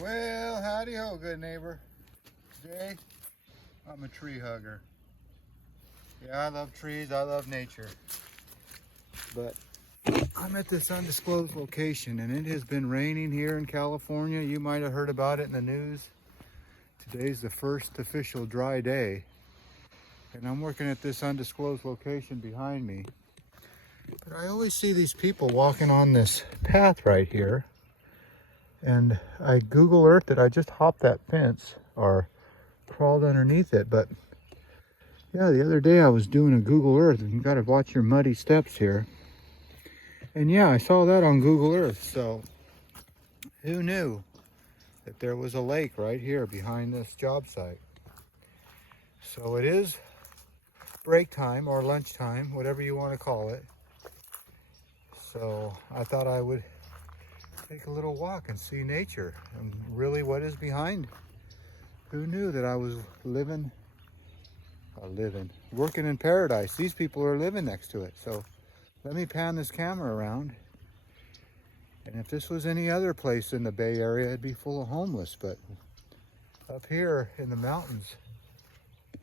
Well, howdy ho, good neighbor. Today, I'm a tree hugger. Yeah, I love trees, I love nature. But I'm at this undisclosed location and it has been raining here in California. You might have heard about it in the news. Today's the first official dry day. And I'm working at this undisclosed location behind me. But I always see these people walking on this path right here. And I Google Earthed it. I just hopped that fence or crawled underneath it. But yeah, the other day I was doing a Google Earth, and you got to watch your muddy steps here. And yeah, I saw that on Google Earth. So who knew that there was a lake right here behind this job site? So it is break time or lunchtime, whatever you want to call it. So I thought I would take a little walk and see nature and really what is behind. Who knew that I was working in paradise? These people are living next to it. So let me pan this camera around. And if this was any other place in the Bay Area, it'd be full of homeless. But up here in the mountains,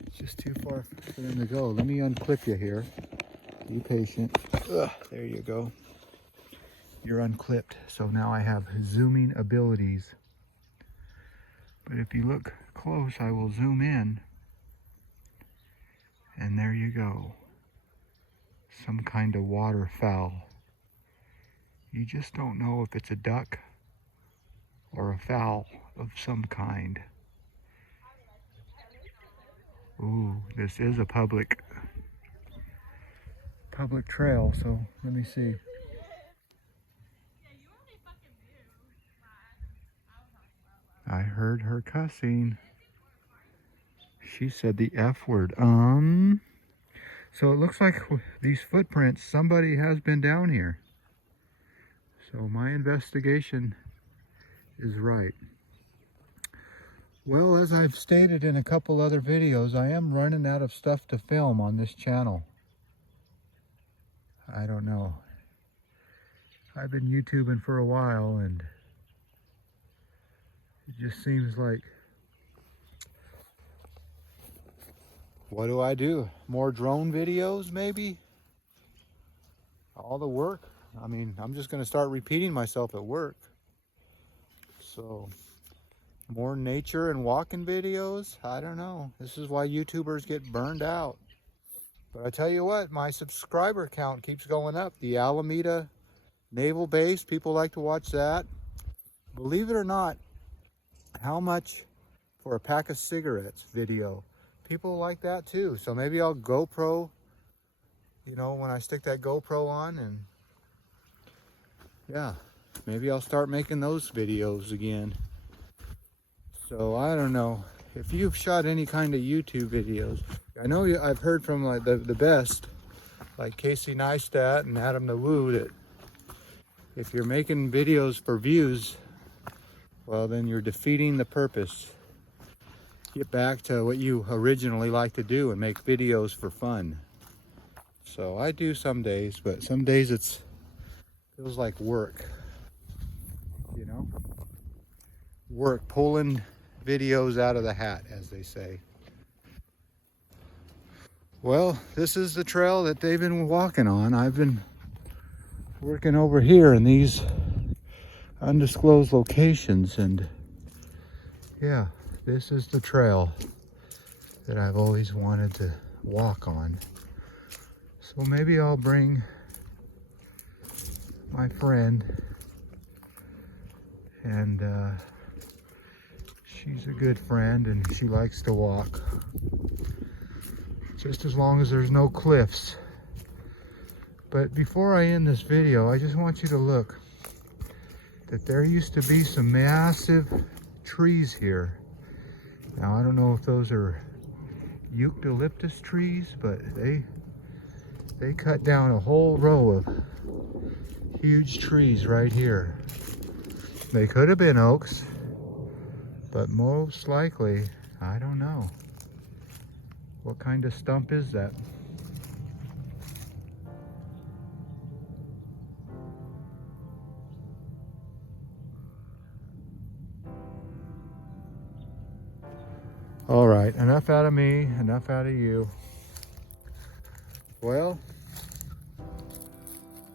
it's just too far for them to go. Let me unclip you here. Be patient. Ugh, there you go. You're unclipped. So now I have zooming abilities. But if you look close, I will zoom in. And there you go. Some kind of waterfowl. You just don't know if it's a duck or a fowl of some kind. Ooh, this is a public trail, so let me see. I heard her cussing. She said the F word. So it looks like these footprints, somebody has been down here. So my investigation is right. Well, as I've stated in a couple other videos, I am running out of stuff to film on this channel. I don't know. I've been YouTubing for a while and it just seems like, what do? More drone videos maybe? All the work? I mean, I'm just going to start repeating myself at work. So, more nature and walking videos? I don't know. This is why YouTubers get burned out. But I tell you what, my subscriber count keeps going up. The Alameda Naval Base, people like to watch that. Believe it or not, how much for a pack of cigarettes video? People like that too. So maybe I'll GoPro, you know, when I stick that GoPro on, and yeah, maybe I'll start making those videos again. So I don't know if you've shot any kind of YouTube videos. I know I've heard from like the best, like Casey Neistat and Adam the Woo, that if you're making videos for views, well, then you're defeating the purpose. Get back to what you originally like to do and make videos for fun. So I do some days, but some days it feels like work, you know? Work, pulling videos out of the hat, as they say. Well, this is the trail that they've been walking on. I've been working over here in these undisclosed locations, and yeah, this is the trail that I've always wanted to walk on. So maybe I'll bring my friend, and she's a good friend and she likes to walk. Just as long as there's no cliffs. But before I end this video, I just want you to look that there used to be some massive trees here. Now I don't know if those are eucalyptus trees, but they cut down a whole row of huge trees right here. They could have been oaks, but most likely, I don't know. What kind of stump is that? enough out of me, enough out of you. Well,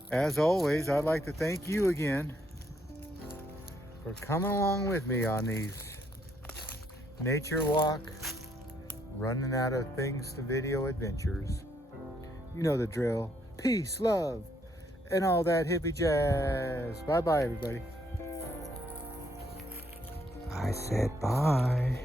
as always, I'd like to thank you again for coming along with me on these nature walk, running out of things to video adventures. You know the drill. Peace, love, and all that hippie jazz. Bye-bye, everybody. I said bye.